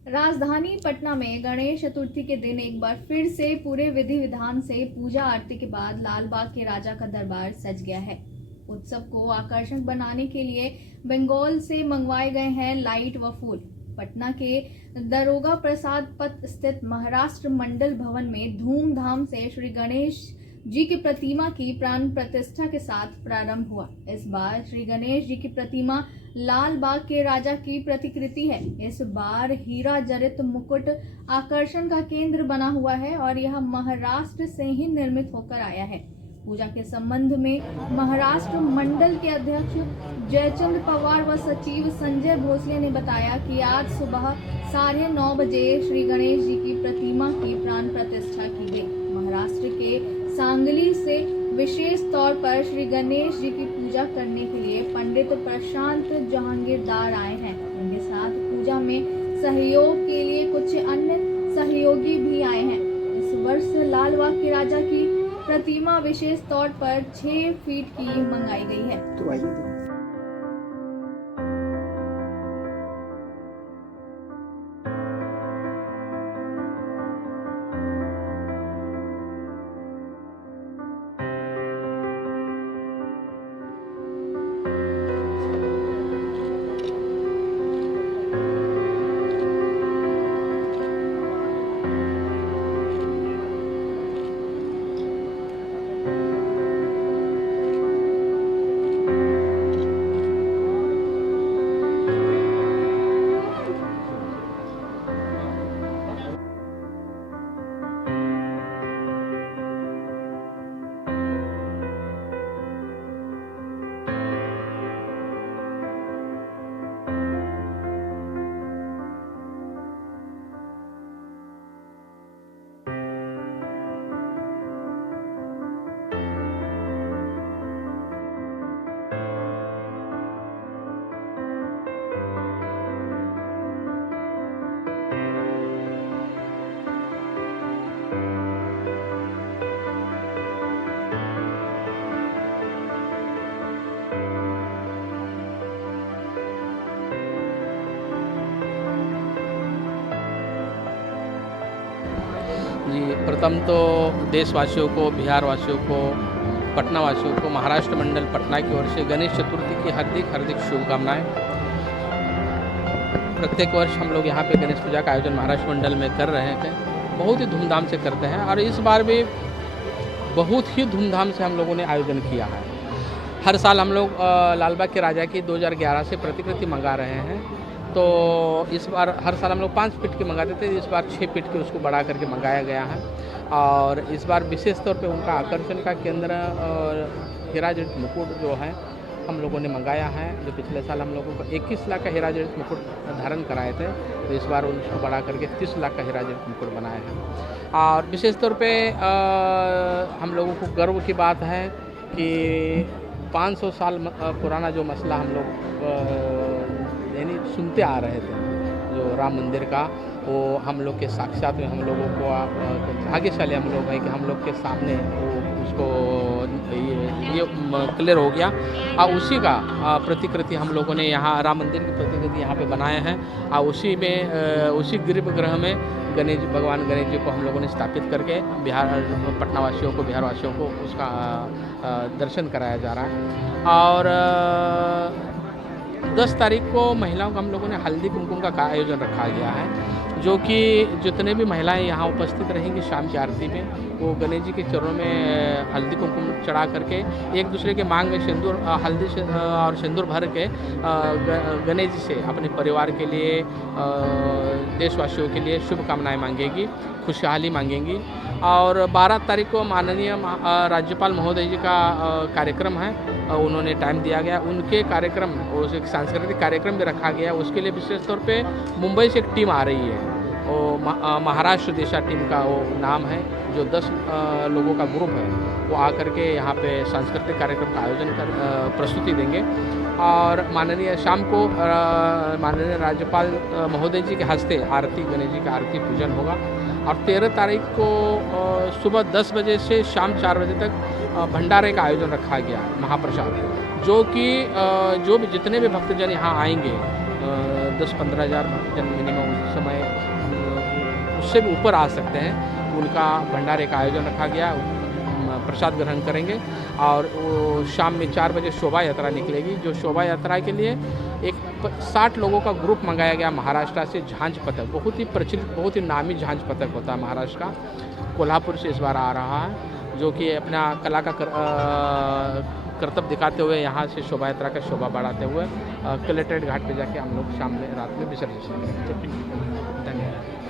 राजधानी पटना में गणेश चतुर्थी के दिन एक बार फिर से पूरे विधि विधान से पूजा आरती के बाद लाल बाग के राजा का दरबार सज गया है। उत्सव को आकर्षक बनाने के लिए बंगाल से मंगवाए गए हैं लाइट व फूल। पटना के दरोगा प्रसाद पथ स्थित महाराष्ट्र मंडल भवन में धूमधाम से श्री गणेश जी की प्रतिमा की प्राण प्रतिष्ठा के साथ प्रारंभ हुआ। इस बार श्री गणेश जी की प्रतिमा लाल बाग के राजा की प्रतिकृति है। इस बार हीरा जड़ित मुकुट आकर्षण का केंद्र बना हुआ है और यह महाराष्ट्र से ही निर्मित होकर आया है। पूजा के संबंध में महाराष्ट्र मंडल के अध्यक्ष जयचंद पवार व सचिव संजय भोसले ने बताया कि आज सुबह 9:30 बजे श्री गणेश जी की प्रतिमा की प्राण प्रतिष्ठा की गई। महाराष्ट्र के सांगली से विशेष तौर पर श्री गणेश जी की पूजा करने के लिए पंडित प्रशांत जहांगीरदार आए हैं। उनके साथ पूजा में सहयोग के लिए कुछ अन्य सहयोगी भी आए हैं। इस वर्ष लाल बाग के राजा की प्रतिमा विशेष तौर पर 6 फीट की मंगाई गई है। जी, प्रथम तो देशवासियों को, बिहार वासियों को, पटना वासियों को महाराष्ट्र मंडल पटना की ओर से गणेश चतुर्थी की हार्दिक शुभकामनाएं। प्रत्येक वर्ष हम लोग यहाँ पे गणेश पूजा का आयोजन महाराष्ट्र मंडल में कर रहे थे। बहुत ही धूमधाम से करते हैं और इस बार भी बहुत ही धूमधाम से हम लोगों ने आयोजन किया है। हर साल हम लोग लाल बाग के राजा की 2011 से प्रतिकृति मंगा रहे हैं। तो इस बार हर साल हम लोग 5 फीट की मंगाते थे, इस बार 6 फीट की उसको बढ़ा करके मंगाया गया है। और इस बार विशेष तौर पे उनका आकर्षण का केंद्र हीरा जड़ित मुकुट जो है हम लोगों ने मंगाया है। जो पिछले साल हम लोगों को 21 लाख का हीरा जड़ित मुकुट धारण कराए थे, तो इस बार उसको बढ़ा करके 30 लाख का हीरा जड़ित मुकुट बनाया है। और विशेष तौर पे हम लोगों को गर्व की बात है कि 500 साल पुराना जो मसला हम लोग यानी सुनते आ रहे थे, जो राम मंदिर का, वो हम लोग के साक्षात में हम लोगों को भाग्यशाली हम लोग हैं कि हम लोग के सामने वो उसको ये क्लियर हो गया। और उसी का प्रतिकृति हम लोगों ने यहाँ राम मंदिर की प्रतिकृति यहाँ पे बनाए हैं। और उसी में उसी गर्भगृह में भगवान गणेश जी को हम लोगों ने स्थापित करके पटना वासियों को, बिहार वासियों को उसका दर्शन कराया जा रहा है। और 10 तारीख को महिलाओं का हम लोगों ने हल्दी कुमकुम का आयोजन रखा गया है, जो कि जितने भी महिलाएं यहाँ उपस्थित रहेंगी शाम की आरती में, वो गणेश जी के चरणों में हल्दी कुमकुम चढ़ा करके एक दूसरे के मांग में सिंदूर हल्दी और सिंदूर भर के गणेश जी से अपने परिवार के लिए, देशवासियों के लिए शुभकामनाएं मांगेगी, खुशहाली मांगेंगी। और 12 तारीख को माननीय राज्यपाल महोदय जी का कार्यक्रम है, उन्होंने टाइम दिया गया। उनके कार्यक्रम, उस एक सांस्कृतिक कार्यक्रम भी रखा गया। उसके लिए विशेष तौर पे मुंबई से एक टीम आ रही है, वो महाराष्ट्र दिशा टीम का वो नाम है, जो 10 लोगों का ग्रुप है, वो आकर के यहाँ पे सांस्कृतिक कार्यक्रम का आयोजन कर प्रस्तुति देंगे। और माननीय शाम को माननीय राज्यपाल महोदय जी के हस्ते आरती, गणेश जी का आरती पूजन होगा। और 13 तारीख को सुबह 10 बजे से शाम 4 बजे तक भंडारे का आयोजन रखा गया, महाप्रसाद, जो कि जो भी जितने भी भक्तजन यहाँ आएंगे 10-15 हज़ार जन मिनिमम उस समय उससे भी ऊपर आ सकते हैं। उनका भंडारे का आयोजन रखा गया, प्रसाद ग्रहण करेंगे और वो शाम में 4 बजे शोभा यात्रा निकलेगी। जो शोभा यात्रा के लिए एक 60 लोगों का ग्रुप मंगाया गया महाराष्ट्र से। झांझ पथक बहुत ही प्रचलित, बहुत ही नामी झांझ पथक होता है महाराष्ट्र का, कोल्हापुर से इस बार आ रहा है, जो कि अपना कला का कर्तव्य दिखाते हुए यहाँ से शोभा यात्रा का शोभा बढ़ाते हुए कलेक्ट्रेट घाट पे जाके हम लोग शाम में रात में विसर्जन करेंगे। धन्यवाद।